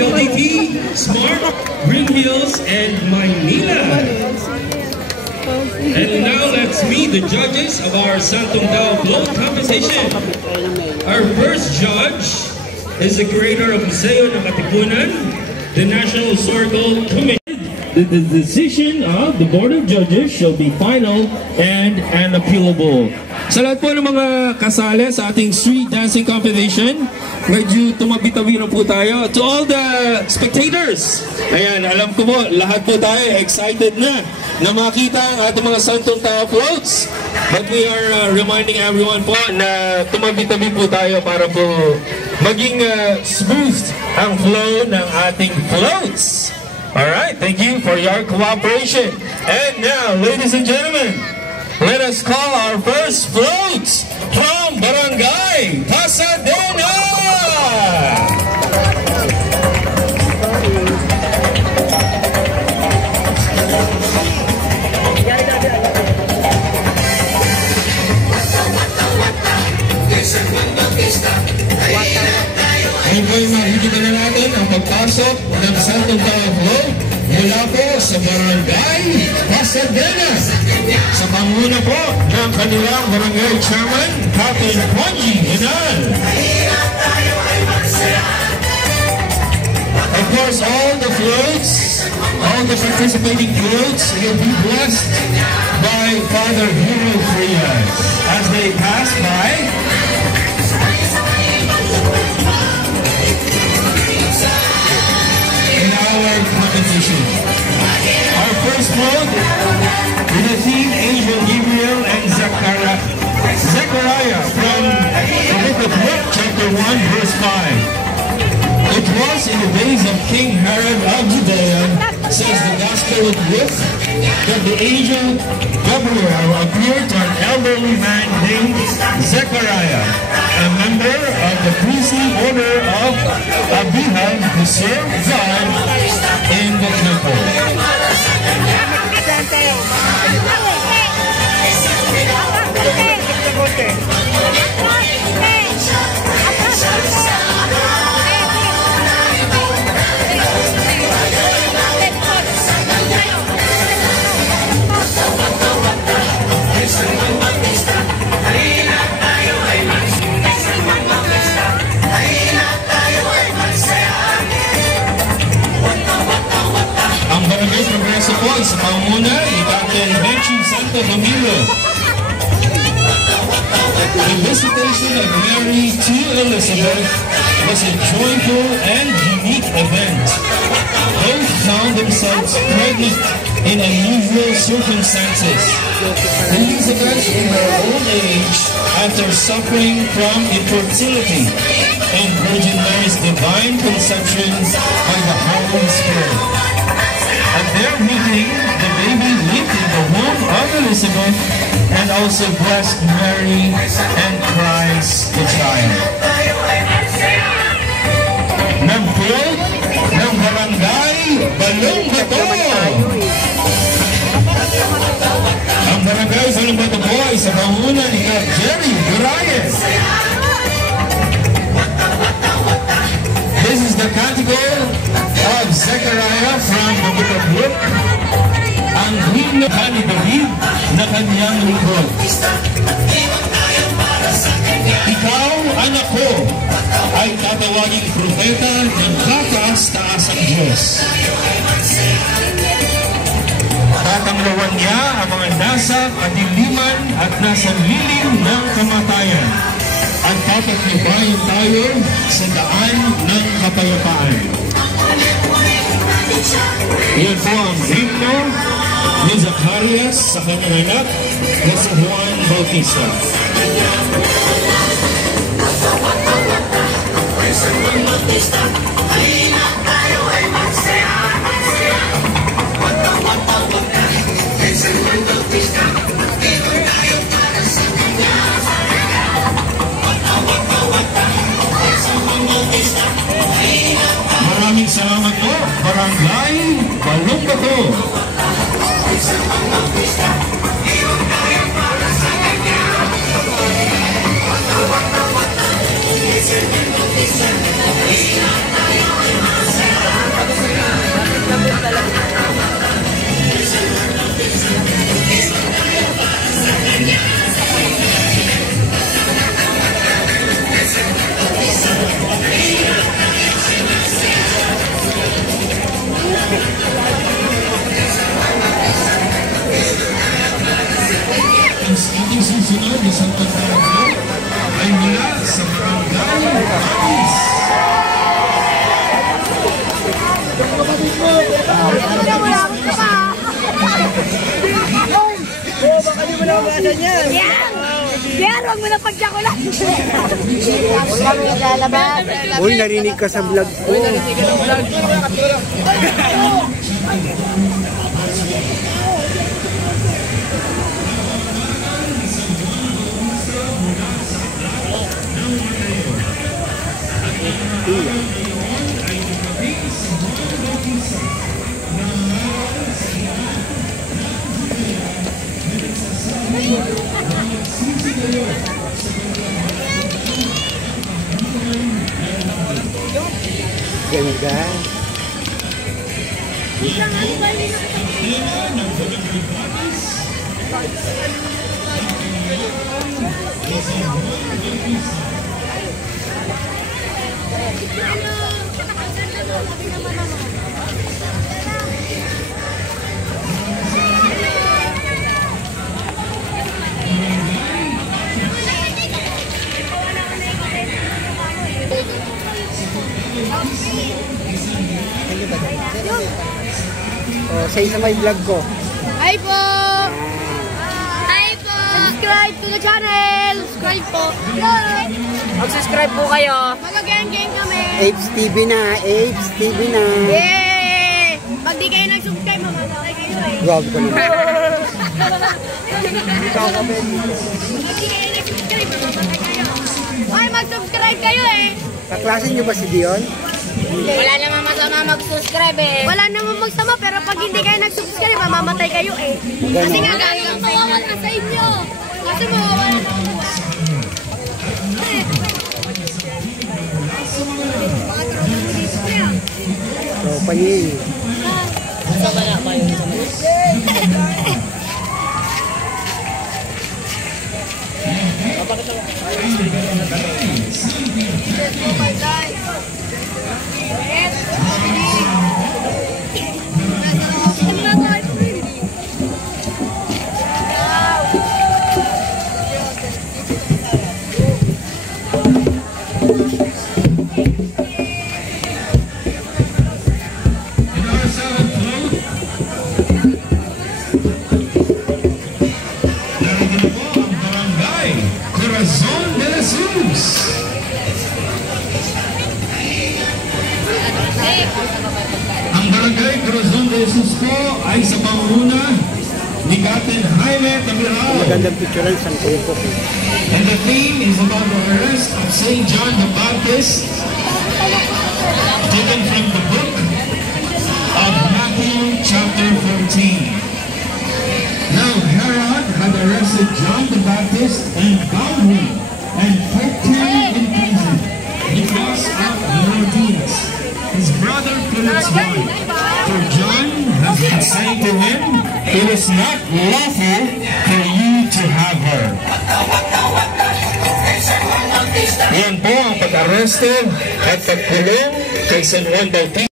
PLDT, Smart, Green Hills, and Maynila. And now let's meet the judges of our Santong Tao Float competition. Our first judge is the curator of Museo ng Katipunan, the National Historical Commission. The decision of the Board of Judges shall be final and unappealable. Sa lahat po ng mga kasali sa ating street dancing competition, medyo tumabi-tabi na po tayo. To all the spectators, ayan, alam ko po, lahat po tayo excited na makita ang ating mga Santong Tao floats. But we are reminding everyone po na tumabi-tabi po tayo para po maging smooth ang flow ng ating floats. Alright, thank you for your cooperation. And now, ladies and gentlemen, let us call our first float from Barangay Pasadena! Ngayon po yung makikita na natin ang pagpasok ng Santong Tao Float mula po sa Barangay Pasadena. Sa panguna po ng kanilang Barangay Chairman, Captain Ponji Hinal. Of course, all the floats, all the participating floats will be blessed by Father Hero Frias as they pass by. Our competition. Our first float with the theme Angel Gabriel and Zechariah from the book of Luke chapter 1 verse 5. It was in the days of King Herod of Judea, says the Gospel of Luke, that the angel Gabriel appeared to an elderly man named Zechariah, a member of the priestly order of Abijah, who served God in the temple. Sa panguna ni Captain Benchi Santo Domingo. The visitation of Mary to Elizabeth was a joyful and unique event. Both found themselves pregnant in unusual circumstances. Elizabeth in her old age after suffering from infertility, and Virgin Mary's divine conception by the Holy Spirit. At their meeting, the baby leaped in the womb of Elizabeth and also blessed Mary and Christ the child. Ng float ng Barangay Balong Bato. Ang Barangay Balong Bato po ay sa panguna ni Kap Jerry Duraez. This is the canticle of Zechariah from the book of Luke, ang hymn ni David na kanyang likod. Ikaw, anak ko, ay tatawaging propeta ng kataas-taas ang Diyos. Tatanglawan niya ang mga nasa kadiliman at nasa lilim ng kamatayan, at papatnubayan tayo sa daan ng kapayapaan. Yan po ang himno ni Zacarias sa kanyang anak na si Juan Bautista. Maraming salamat po, Barangay Balong Bato. Listen, Yan! Yan! Huwag mo na pagkakulat! Huwag kami naglalabas. Uy, narinig ka sa vlog ko. Uy, narinig ka sa vlog ko. Ganda. Oh, say sa my vlog ko. Hi po! Hi po! Subscribe to the channel! Subscribe po! Mag-subscribe po kayo. Mag-gang-gang kami! Apes TV na, Apes TV na. Yay! Pag di kayo nag-subscribe, mamamatay kayo eh. Vlog ko naman. Ikaw kami. Pag di kayo nag-subscribe, mamamatay kayo. Ay, mag-subscribe kayo eh! Kaklase nyo ba si Dion? Wala naman masama mag-subscribe eh. Wala namang magsama, pero pag hindi kayo nag-subscribe, mamamatay kayo eh. Kasi nga gagawin mawawala sa inyo. Kasi mawawala na ako. Mga tropa mo dito kaya. Tropa niya eh. Sama na ba yun? Corazon de Jesus. Ang Barangay Corazon de Jesus po ay sa pamumuno ni Captain Jaime Tamirao. Magandang picturean sa Tungkok. And the theme is about the arrest of St. John the Baptist, taken from the book of Matthew chapter 14. Now Herod had arrested John the Baptist and bound him and put him in prison because of Herodias, his brother Philip's wife. For John has been saying to him, "It is not lawful for you to have her." Yan po ang pag-arresto at pagkulong kay San Juan Bautista.